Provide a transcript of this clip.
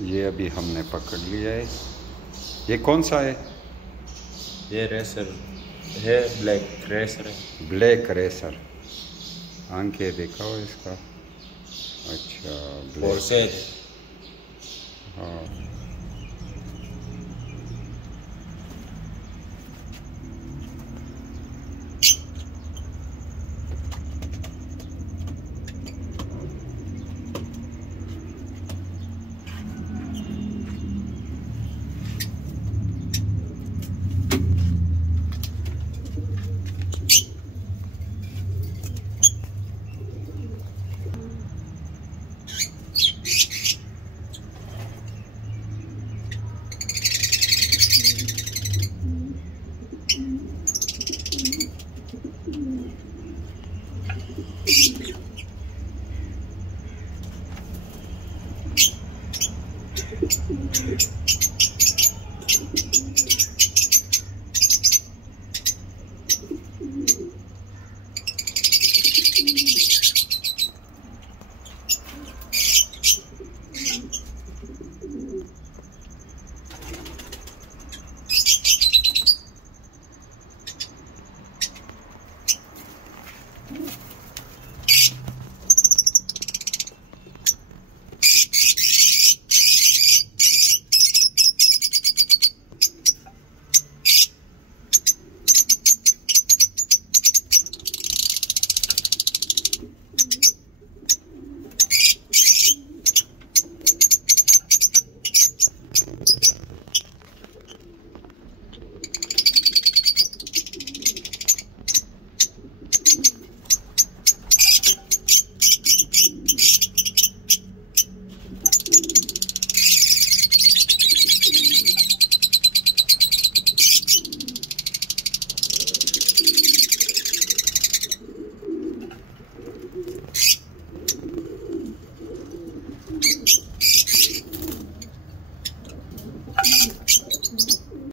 ये अभी हमने पकड़ लिया है। ये कौन सा है? ये रेसर है, ब्लैक रेसर है। Black racer. आंखें दिखाओ इसका। अच्छा, और ब्लैक। से हाँ,